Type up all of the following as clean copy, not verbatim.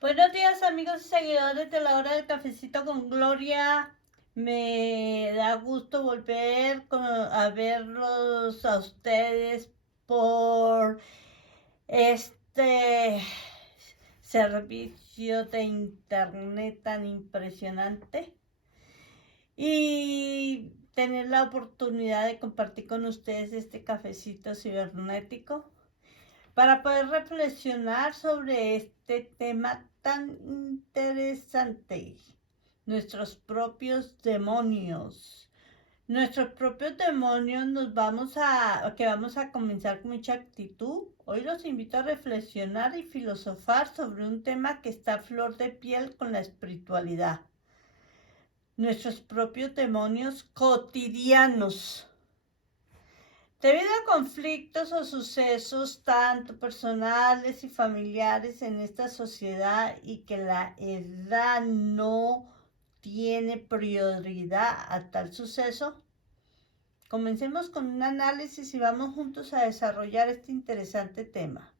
Buenos días amigos y seguidores de la hora del cafecito con Gloria. Me da gusto volver a verlos a ustedes por este servicio de internet tan impresionante y tener la oportunidad de compartir con ustedes este cafecito cibernético para poder reflexionar sobre este tema tan interesante, nuestros propios demonios. Nuestros propios demonios que vamos a comenzar con mucha actitud. Hoy los invito a reflexionar y filosofar sobre un tema que está a flor de piel con la espiritualidad. Nuestros propios demonios cotidianos. Debido a conflictos o sucesos tanto personales y familiares en esta sociedad y que la edad no tiene prioridad a tal suceso, comencemos con un análisis y vamos juntos a desarrollar este interesante tema.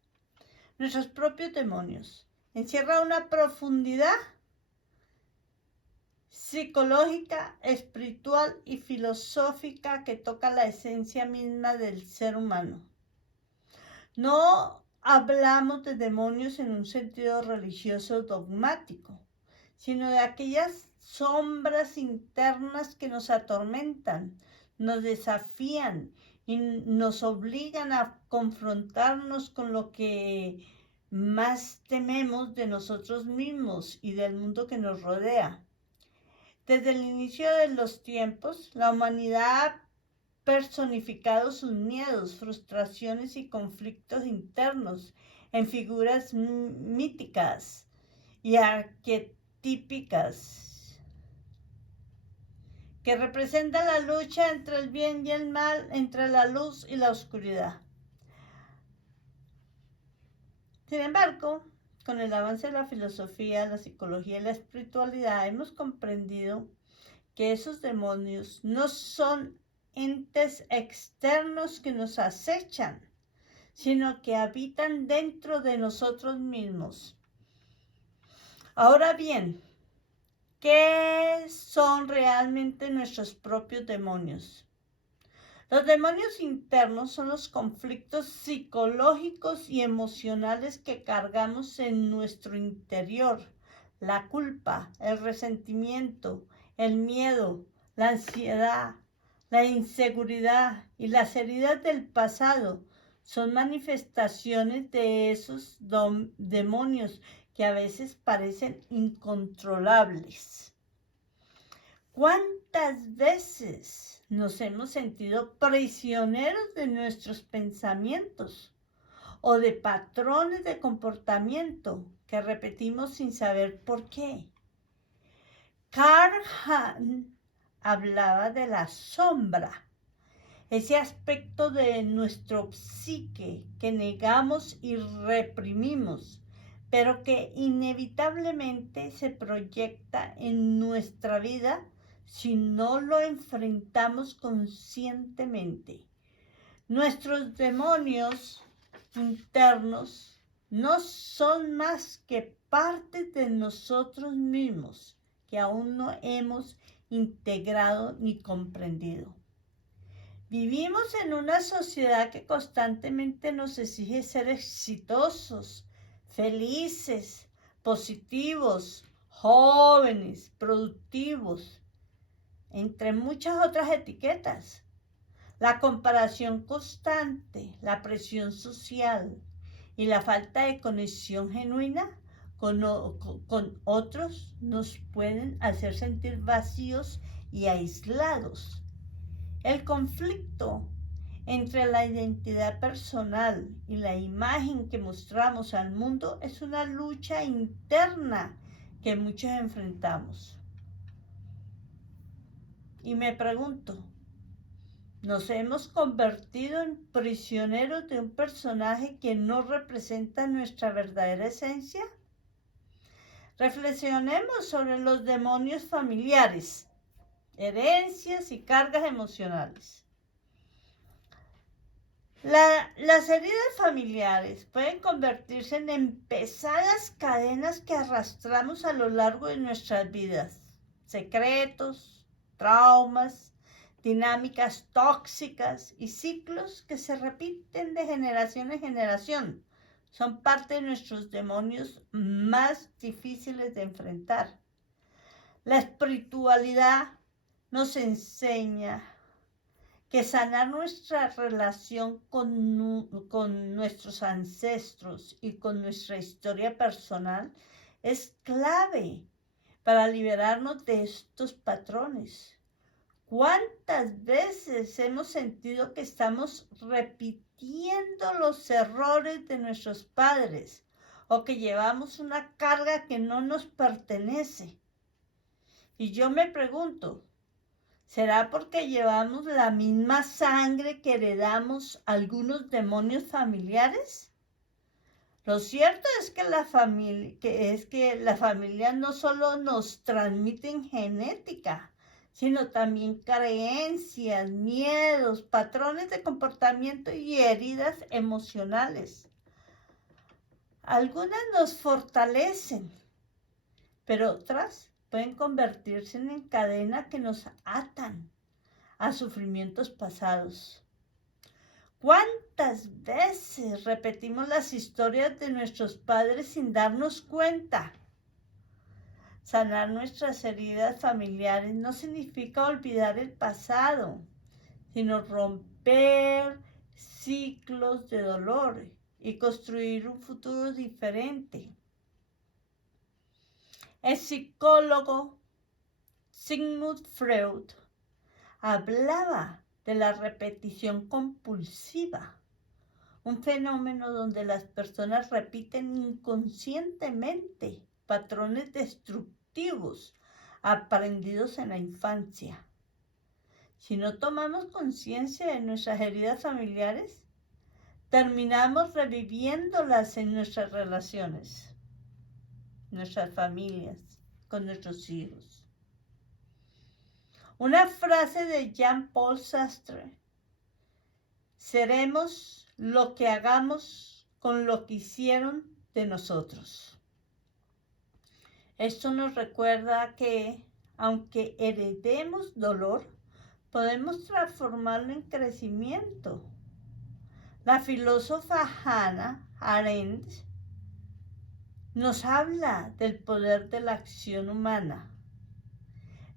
Nuestros propios demonios. Encierra una profundidad psicológica, espiritual y filosófica que toca la esencia misma del ser humano. No hablamos de demonios en un sentido religioso dogmático, sino de aquellas sombras internas que nos atormentan, nos desafían y nos obligan a confrontarnos con lo que más tememos de nosotros mismos y del mundo que nos rodea. Desde el inicio de los tiempos, la humanidad ha personificado sus miedos, frustraciones y conflictos internos en figuras míticas y arquetípicas que representan la lucha entre el bien y el mal, entre la luz y la oscuridad. Sin embargo, con el avance de la filosofía, la psicología y la espiritualidad, hemos comprendido que esos demonios no son entes externos que nos acechan, sino que habitan dentro de nosotros mismos. Ahora bien, ¿qué son realmente nuestros propios demonios? Los demonios internos son los conflictos psicológicos y emocionales que cargamos en nuestro interior. La culpa, el resentimiento, el miedo, la ansiedad, la inseguridad y las heridas del pasado son manifestaciones de esos demonios que a veces parecen incontrolables. ¿Cuántas veces nos hemos sentido prisioneros de nuestros pensamientos o de patrones de comportamiento que repetimos sin saber por qué? Carl Jung hablaba de la sombra, ese aspecto de nuestro psique que negamos y reprimimos, pero que inevitablemente se proyecta en nuestra vida si no lo enfrentamos conscientemente. Nuestros demonios internos no son más que partes de nosotros mismos que aún no hemos integrado ni comprendido. Vivimos en una sociedad que constantemente nos exige ser exitosos, felices, positivos, jóvenes, productivos, entre muchas otras etiquetas. La comparación constante, la presión social y la falta de conexión genuina con otros nos pueden hacer sentir vacíos y aislados. El conflicto entre la identidad personal y la imagen que mostramos al mundo es una lucha interna que muchos enfrentamos. Y me pregunto, ¿nos hemos convertido en prisioneros de un personaje que no representa nuestra verdadera esencia? Reflexionemos sobre los demonios familiares, herencias y cargas emocionales. Las heridas familiares pueden convertirse en pesadas cadenas que arrastramos a lo largo de nuestras vidas. Secretos, traumas, dinámicas tóxicas y ciclos que se repiten de generación en generación. Son parte de nuestros demonios más difíciles de enfrentar. La espiritualidad nos enseña que sanar nuestra relación con nuestros ancestros y con nuestra historia personal es clave para liberarnos de estos patrones. ¿Cuántas veces hemos sentido que estamos repitiendo los errores de nuestros padres o que llevamos una carga que no nos pertenece? Y yo me pregunto, ¿será porque llevamos la misma sangre que heredamos algunos demonios familiares? Lo cierto es que la familia no solo nos transmiten genética, sino también creencias, miedos, patrones de comportamiento y heridas emocionales. Algunas nos fortalecen, pero otras pueden convertirse en cadenas que nos atan a sufrimientos pasados. ¿Cuántas veces repetimos las historias de nuestros padres sin darnos cuenta? Sanar nuestras heridas familiares no significa olvidar el pasado, sino romper ciclos de dolor y construir un futuro diferente. El psicólogo Sigmund Freud hablaba de la repetición compulsiva, un fenómeno donde las personas repiten inconscientemente patrones destructivos aprendidos en la infancia. Si no tomamos conciencia de nuestras heridas familiares, terminamos reviviéndolas en nuestras relaciones, nuestras familias, con nuestros hijos. Una frase de Jean-Paul Sartre: seremos lo que hagamos con lo que hicieron de nosotros. Esto nos recuerda que, aunque heredemos dolor, podemos transformarlo en crecimiento. La filósofa Hannah Arendt nos habla del poder de la acción humana.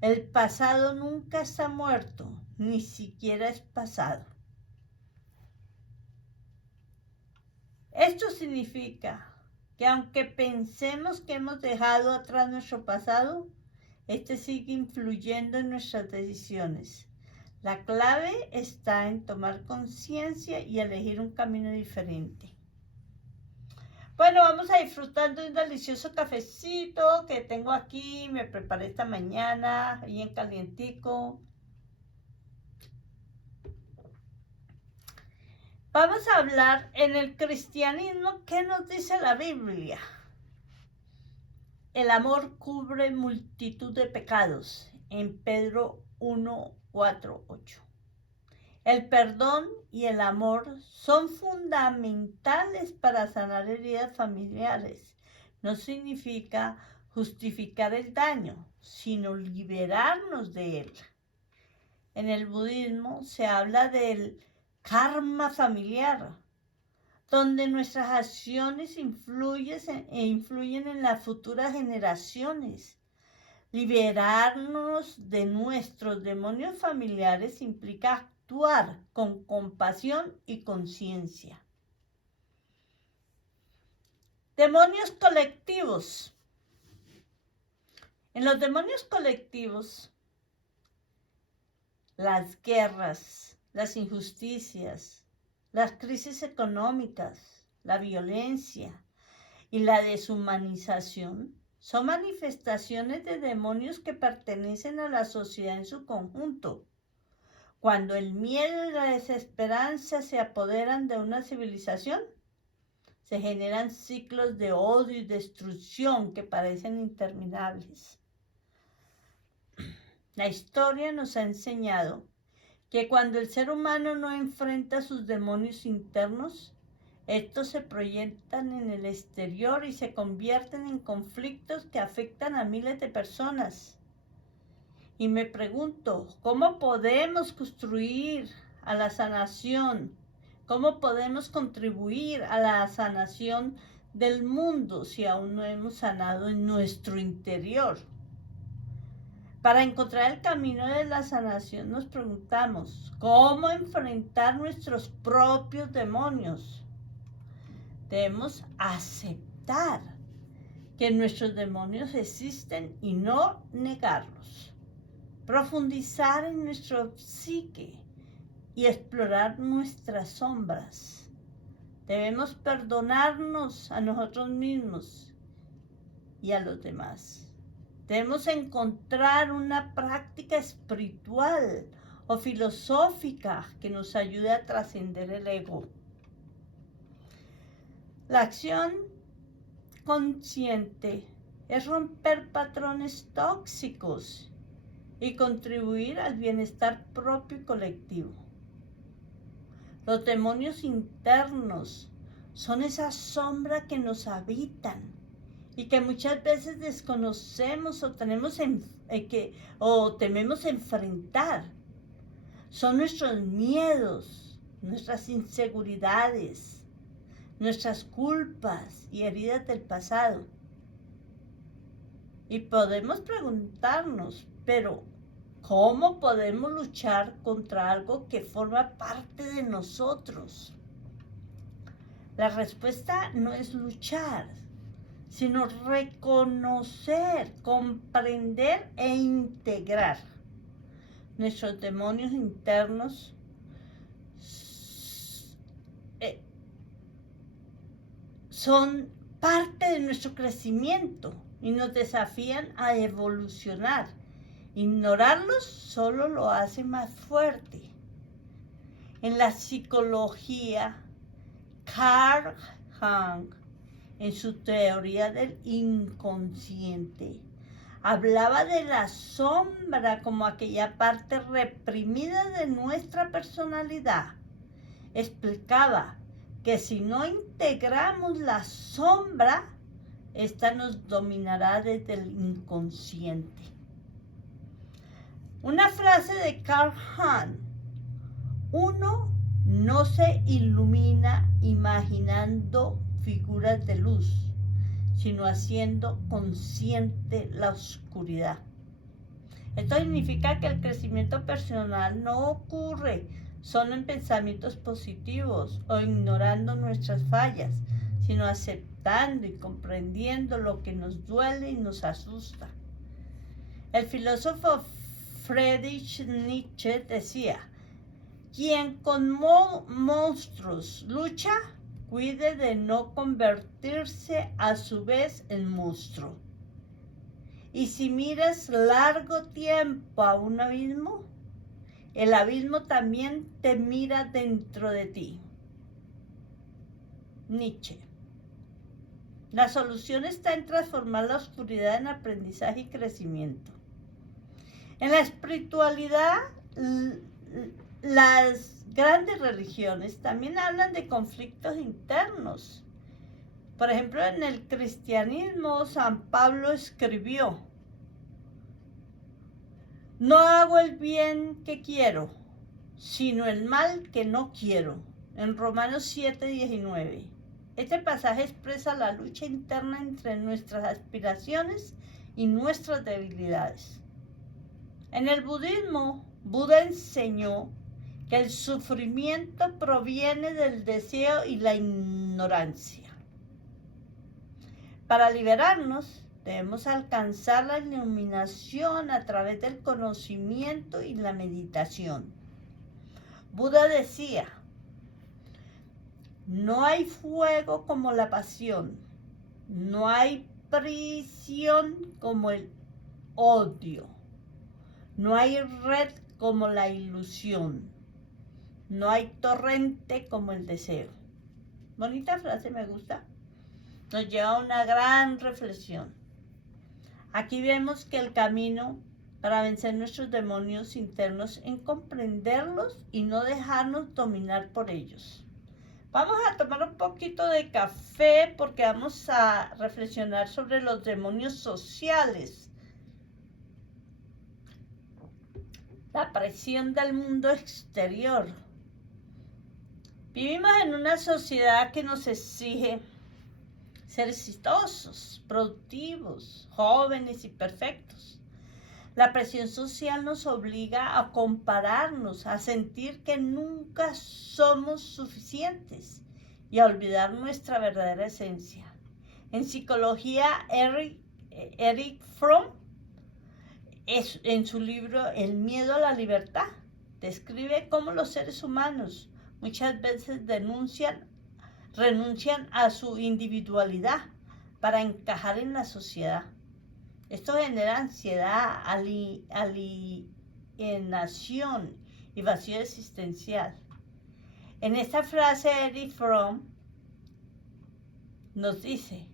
El pasado nunca está muerto, ni siquiera es pasado. Esto significa que aunque pensemos que hemos dejado atrás nuestro pasado, este sigue influyendo en nuestras decisiones. La clave está en tomar conciencia y elegir un camino diferente. Bueno, vamos a disfrutar de un delicioso cafecito que tengo aquí, me preparé esta mañana, bien calientico. Vamos a hablar en el cristianismo, ¿qué nos dice la Biblia? El amor cubre multitud de pecados, en Pedro 1, 4, 8. El perdón y el amor son fundamentales para sanar heridas familiares. No significa justificar el daño, sino liberarnos de él. En el budismo se habla del karma familiar, donde nuestras acciones influyen en las futuras generaciones. Liberarnos de nuestros demonios familiares implica actuar con compasión y conciencia. Demonios colectivos. En los demonios colectivos, las guerras, las injusticias, las crisis económicas, la violencia y la deshumanización son manifestaciones de demonios que pertenecen a la sociedad en su conjunto. Cuando el miedo y la desesperanza se apoderan de una civilización, se generan ciclos de odio y destrucción que parecen interminables. La historia nos ha enseñado que cuando el ser humano no enfrenta sus demonios internos, estos se proyectan en el exterior y se convierten en conflictos que afectan a miles de personas. Y me pregunto, ¿cómo podemos construir a la sanación? ¿Cómo podemos contribuir a la sanación del mundo si aún no hemos sanado en nuestro interior? Para encontrar el camino de la sanación nos preguntamos, ¿cómo enfrentar nuestros propios demonios? Debemos aceptar que nuestros demonios existen y no negarlos. Profundizar en nuestro psique y explorar nuestras sombras. Debemos perdonarnos a nosotros mismos y a los demás. Debemos encontrar una práctica espiritual o filosófica que nos ayude a trascender el ego. La acción consciente es romper patrones tóxicos y contribuir al bienestar propio y colectivo. Los demonios internos son esa sombra que nos habitan y que muchas veces desconocemos o tememos enfrentar. Son nuestros miedos, nuestras inseguridades, nuestras culpas y heridas del pasado. Y podemos preguntarnos, pero ¿cómo podemos luchar contra algo que forma parte de nosotros? La respuesta no es luchar, sino reconocer, comprender e integrar. Nuestros demonios internos son parte de nuestro crecimiento y nos desafían a evolucionar. Ignorarlos solo lo hace más fuerte. En la psicología, Carl Jung, en su teoría del inconsciente, hablaba de la sombra como aquella parte reprimida de nuestra personalidad. Explicaba que si no integramos la sombra, esta nos dominará desde el inconsciente. Una frase de Carl Jung: uno no se ilumina imaginando figuras de luz, sino haciendo consciente la oscuridad. Esto significa que el crecimiento personal no ocurre solo en pensamientos positivos o ignorando nuestras fallas, sino aceptando y comprendiendo lo que nos duele y nos asusta. El filósofo Friedrich Nietzsche decía: quien con monstruos lucha, cuide de no convertirse a su vez en monstruo. Y si miras largo tiempo a un abismo, el abismo también te mira dentro de ti. Nietzsche. La solución está en transformar la oscuridad en aprendizaje y crecimiento. En la espiritualidad, las grandes religiones también hablan de conflictos internos. Por ejemplo, en el cristianismo, San Pablo escribió: no hago el bien que quiero, sino el mal que no quiero. En Romanos 7:19. Este pasaje expresa la lucha interna entre nuestras aspiraciones y nuestras debilidades. En el budismo, Buda enseñó que el sufrimiento proviene del deseo y la ignorancia. Para liberarnos, debemos alcanzar la iluminación a través del conocimiento y la meditación. Buda decía: no hay fuego como la pasión, no hay prisión como el odio, no hay red como la ilusión, no hay torrente como el deseo. Bonita frase, me gusta. Nos lleva a una gran reflexión. Aquí vemos que el camino para vencer nuestros demonios internos en comprenderlos y no dejarnos dominar por ellos. Vamos a tomar un poquito de café porque vamos a reflexionar sobre los demonios sociales. La presión del mundo exterior. Vivimos en una sociedad que nos exige ser exitosos, productivos, jóvenes y perfectos. La presión social nos obliga a compararnos, a sentir que nunca somos suficientes y a olvidar nuestra verdadera esencia. En psicología, Erich Fromm, en su libro El miedo a la libertad, describe cómo los seres humanos muchas veces renuncian a su individualidad para encajar en la sociedad. Esto genera ansiedad, alienación y vacío existencial. En esta frase, Erich Fromm nos dice: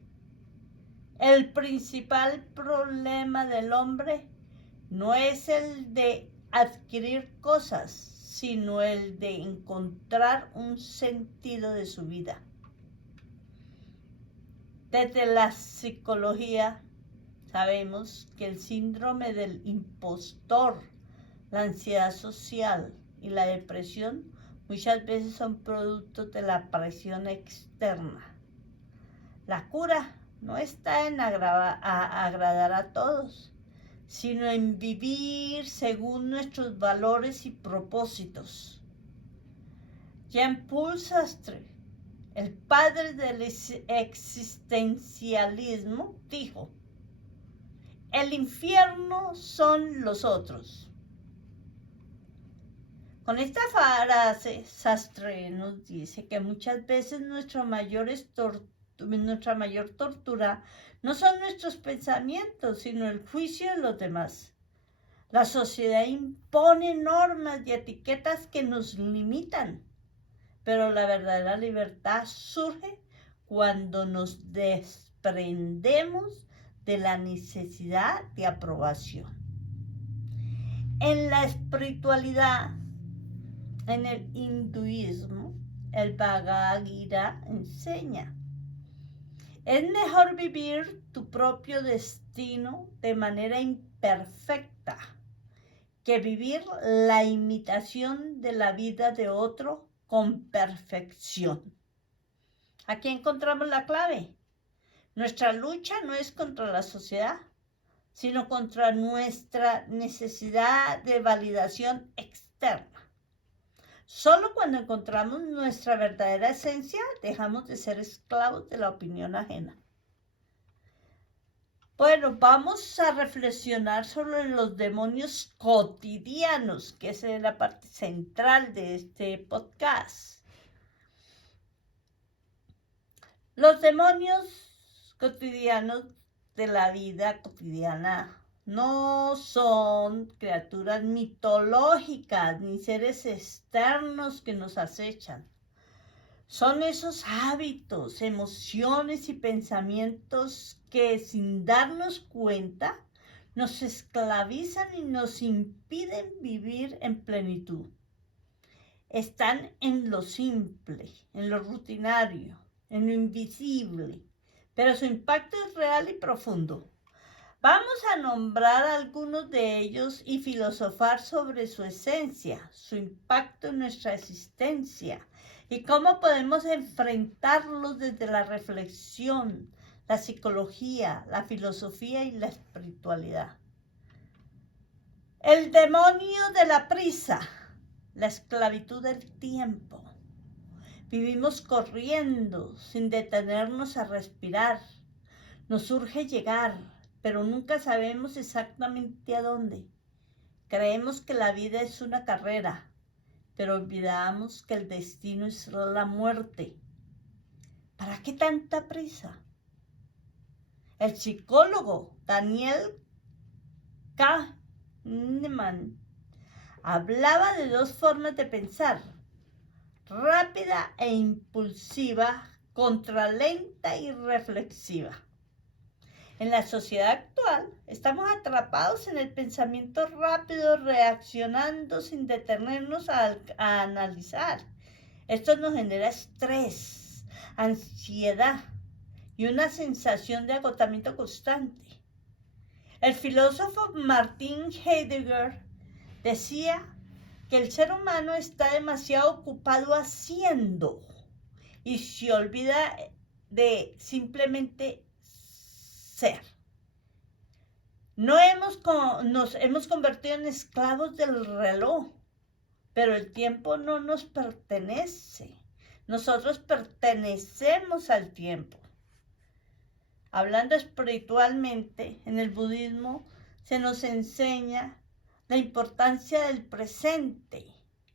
el principal problema del hombre no es el de adquirir cosas, sino el de encontrar un sentido de su vida. Desde la psicología sabemos que el síndrome del impostor, la ansiedad social y la depresión muchas veces son productos de la presión externa. La cura no está en agradar a todos, sino en vivir según nuestros valores y propósitos. Jean-Paul Sartre, el padre del existencialismo, dijo: el infierno son los otros. Con esta frase, Sartre nos dice que muchas veces nuestra mayor tortura no son nuestros pensamientos, sino el juicio de los demás. La sociedad impone normas y etiquetas que nos limitan, pero la verdadera libertad surge cuando nos desprendemos de la necesidad de aprobación. En la espiritualidad, en el hinduismo, el Bhagavad Gita enseña: es mejor vivir tu propio destino de manera imperfecta que vivir la imitación de la vida de otro con perfección. Aquí encontramos la clave. Nuestra lucha no es contra la sociedad, sino contra nuestra necesidad de validación externa. Solo cuando encontramos nuestra verdadera esencia, dejamos de ser esclavos de la opinión ajena. Bueno, vamos a reflexionar sobre los demonios cotidianos, que es la parte central de este podcast. Los demonios cotidianos de la vida cotidiana no son criaturas mitológicas ni seres externos que nos acechan. Son esos hábitos, emociones y pensamientos que, sin darnos cuenta, nos esclavizan y nos impiden vivir en plenitud. Están en lo simple, en lo rutinario, en lo invisible, pero su impacto es real y profundo. Vamos a nombrar algunos de ellos y filosofar sobre su esencia, su impacto en nuestra existencia y cómo podemos enfrentarlos desde la reflexión, la psicología, la filosofía y la espiritualidad. El demonio de la prisa, la esclavitud del tiempo. Vivimos corriendo sin detenernos a respirar. Nos urge llegar, pero nunca sabemos exactamente a dónde. Creemos que la vida es una carrera, pero olvidamos que el destino es la muerte. ¿Para qué tanta prisa? El psicólogo Daniel Kahneman hablaba de dos formas de pensar: rápida e impulsiva contra lenta y reflexiva. En la sociedad actual, estamos atrapados en el pensamiento rápido, reaccionando sin detenernos a analizar. Esto nos genera estrés, ansiedad y una sensación de agotamiento constante. El filósofo Martin Heidegger decía que el ser humano está demasiado ocupado haciendo y se olvida de simplemente ser. Nos hemos convertido en esclavos del reloj, pero el tiempo no nos pertenece. Nosotros pertenecemos al tiempo. Hablando espiritualmente, en el budismo se nos enseña la importancia del presente.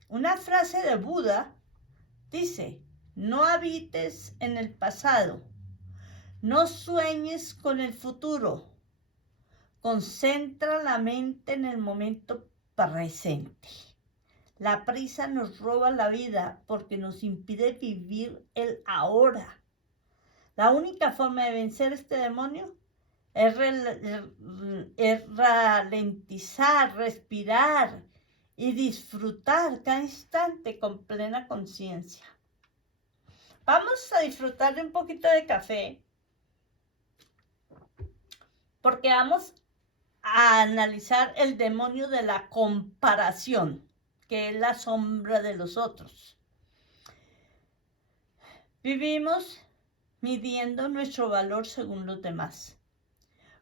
Una frase de Buda dice: no habites en el pasado, no sueñes con el futuro, concentra la mente en el momento presente. La prisa nos roba la vida porque nos impide vivir el ahora. La única forma de vencer este demonio es ralentizar, respirar y disfrutar cada instante con plena conciencia. Vamos a disfrutar de un poquito de café porque vamos a analizar el demonio de la comparación, que es la sombra de los otros. Vivimos midiendo nuestro valor según los demás.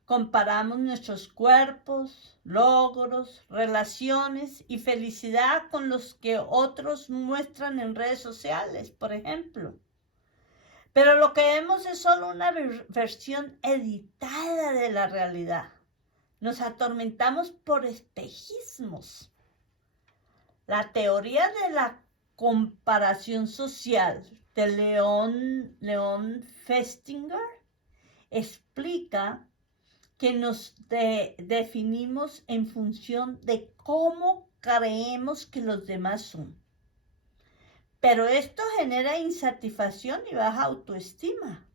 Comparamos nuestros cuerpos, logros, relaciones y felicidad con los que otros muestran en redes sociales, por ejemplo. Pero lo que vemos es solo una versión editada de la realidad. Nos atormentamos por espejismos. La teoría de la comparación social de Leon Festinger explica que nos definimos en función de cómo creemos que los demás son. Pero esto genera insatisfacción y baja autoestima,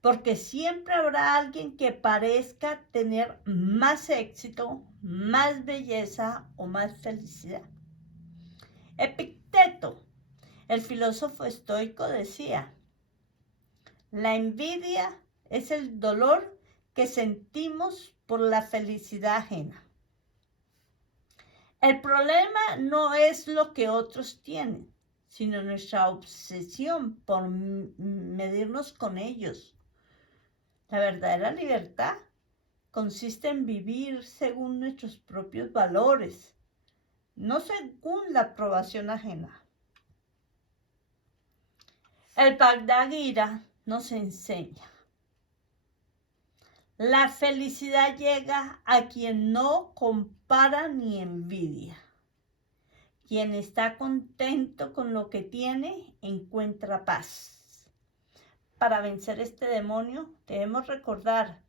porque siempre habrá alguien que parezca tener más éxito, más belleza o más felicidad. Epicteto, el filósofo estoico, decía: la envidia es el dolor que sentimos por la felicidad ajena. El problema no es lo que otros tienen, sino nuestra obsesión por medirnos con ellos. La verdadera libertad consiste en vivir según nuestros propios valores, no según la aprobación ajena. El Bhagavad Gita nos enseña: la felicidad llega a quien no compara ni envidia. Quien está contento con lo que tiene, encuentra paz. Para vencer este demonio, debemos recordar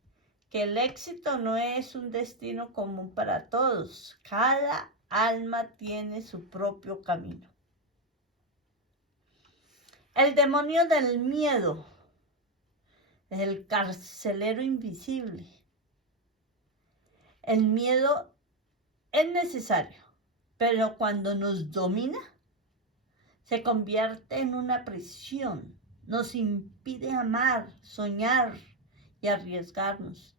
que el éxito no es un destino común para todos. Cada alma tiene su propio camino. El demonio del miedo es el carcelero invisible. El miedo es necesario, pero cuando nos domina, se convierte en una prisión. Nos impide amar, soñar y arriesgarnos.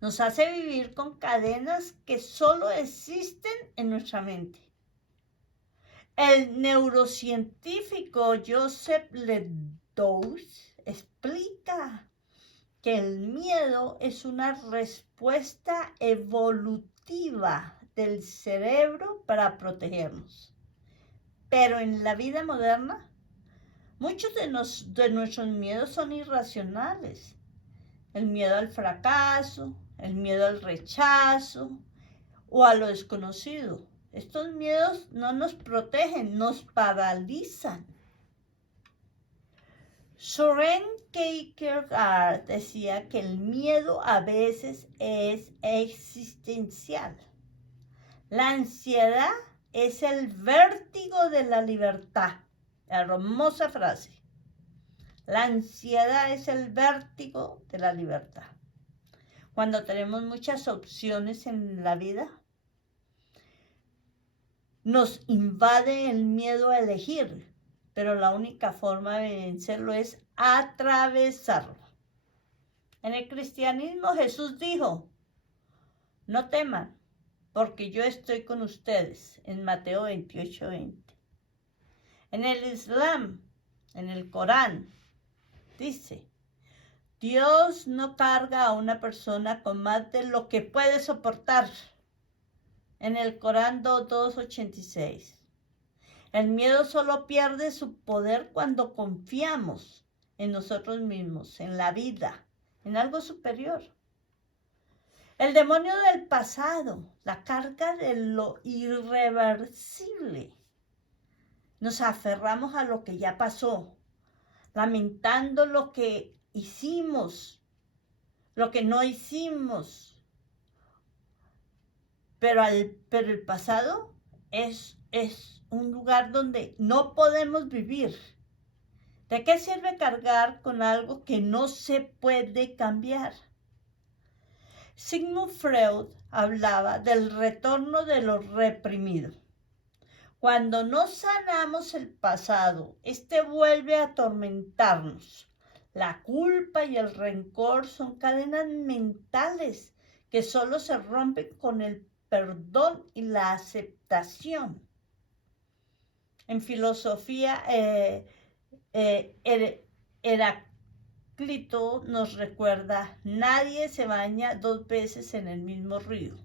Nos hace vivir con cadenas que solo existen en nuestra mente. El neurocientífico Joseph Ledoux explica que el miedo es una respuesta evolutiva del cerebro para protegernos. Pero en la vida moderna, muchos de nuestros miedos son irracionales. El miedo al fracaso, el miedo al rechazo o a lo desconocido. Estos miedos no nos protegen, nos paralizan. Søren Kierkegaard decía que el miedo a veces es existencial. La ansiedad es el vértigo de la libertad. Hermosa frase. La ansiedad es el vértigo de la libertad. cuando tenemos muchas opciones en la vida, nos invade el miedo a elegir, pero la única forma de vencerlo es atravesarlo. En el cristianismo Jesús dijo, no teman, porque yo estoy con ustedes, en Mateo 28:20. En el Islam, en el Corán, dice, Dios no carga a una persona con más de lo que puede soportar. En el Corán 2:86. El miedo solo pierde su poder cuando confiamos en nosotros mismos, en la vida, en algo superior. El demonio del pasado, la carga de lo irreversible. Nos aferramos a lo que ya pasó, lamentando lo que hicimos, lo que no hicimos. Pero el pasado es un lugar donde no podemos vivir. ¿De qué sirve cargar con algo que no se puede cambiar? Sigmund Freud hablaba del retorno de lo reprimido. Cuando no sanamos el pasado, este vuelve a atormentarnos. La culpa y el rencor son cadenas mentales que solo se rompen con el perdón y la aceptación. En filosofía, Heráclito nos recuerda, nadie se baña 2 veces en el mismo río.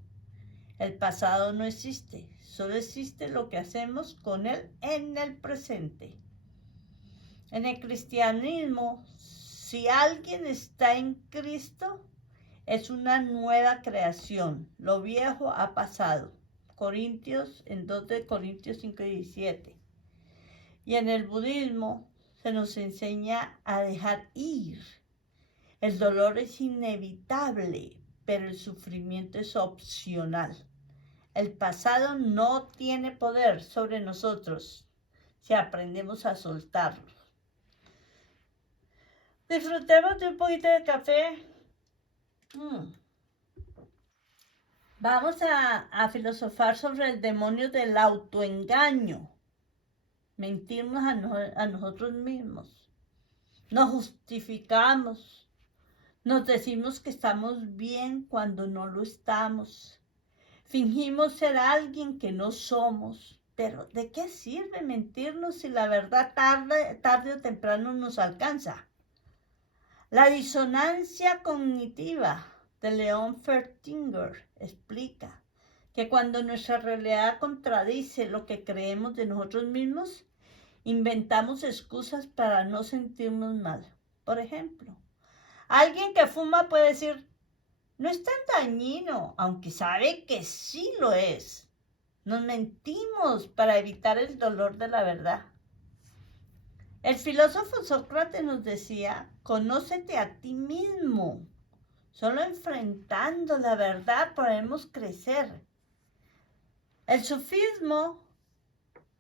El pasado no existe, solo existe lo que hacemos con él en el presente. En el cristianismo, si alguien está en Cristo, es una nueva creación. Lo viejo ha pasado. En 2 de Corintios 5:17. Y en el budismo se nos enseña a dejar ir. El dolor es inevitable, pero el sufrimiento es opcional. El pasado no tiene poder sobre nosotros si aprendemos a soltarlo. Disfrutemos de un poquito de café. Vamos a filosofar sobre el demonio del autoengaño. Mentirnos a nosotros mismos. Nos justificamos. Nos decimos que estamos bien cuando no lo estamos. Fingimos ser alguien que no somos. Pero ¿de qué sirve mentirnos si la verdad tarde o temprano nos alcanza? La disonancia cognitiva de Leon Festinger explica que cuando nuestra realidad contradice lo que creemos de nosotros mismos, inventamos excusas para no sentirnos mal. Por ejemplo, alguien que fuma puede decir, no es tan dañino, aunque sabe que sí lo es. Nos mentimos para evitar el dolor de la verdad. El filósofo Sócrates nos decía, conócete a ti mismo. Solo enfrentando la verdad podemos crecer. El sufismo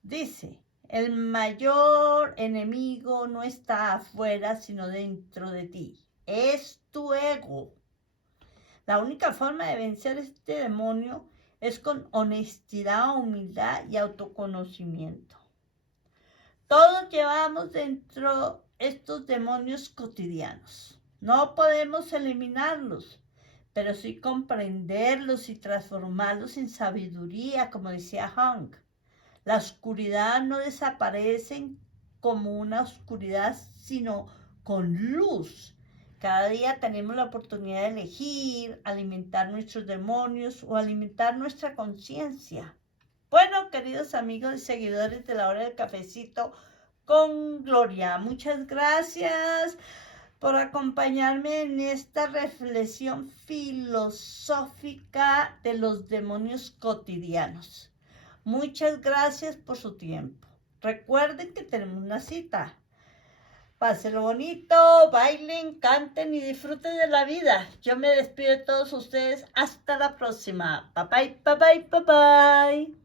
dice, el mayor enemigo no está afuera, sino dentro de ti. Es tu ego. La única forma de vencer este demonio es con honestidad, humildad y autoconocimiento. Todos llevamos dentro estos demonios cotidianos. No podemos eliminarlos, pero sí comprenderlos y transformarlos en sabiduría, como decía Hank. La oscuridad no desaparece como una oscuridad, sino con luz. Cada día tenemos la oportunidad de elegir, alimentar nuestros demonios o alimentar nuestra conciencia. Bueno, queridos amigos y seguidores de la hora del cafecito con Gloria, muchas gracias por acompañarme en esta reflexión filosófica de los demonios cotidianos. Muchas gracias por su tiempo. Recuerden que tenemos una cita. Pásenlo bonito, bailen, canten y disfruten de la vida. Yo me despido de todos ustedes. Hasta la próxima. Bye bye, bye bye, bye bye.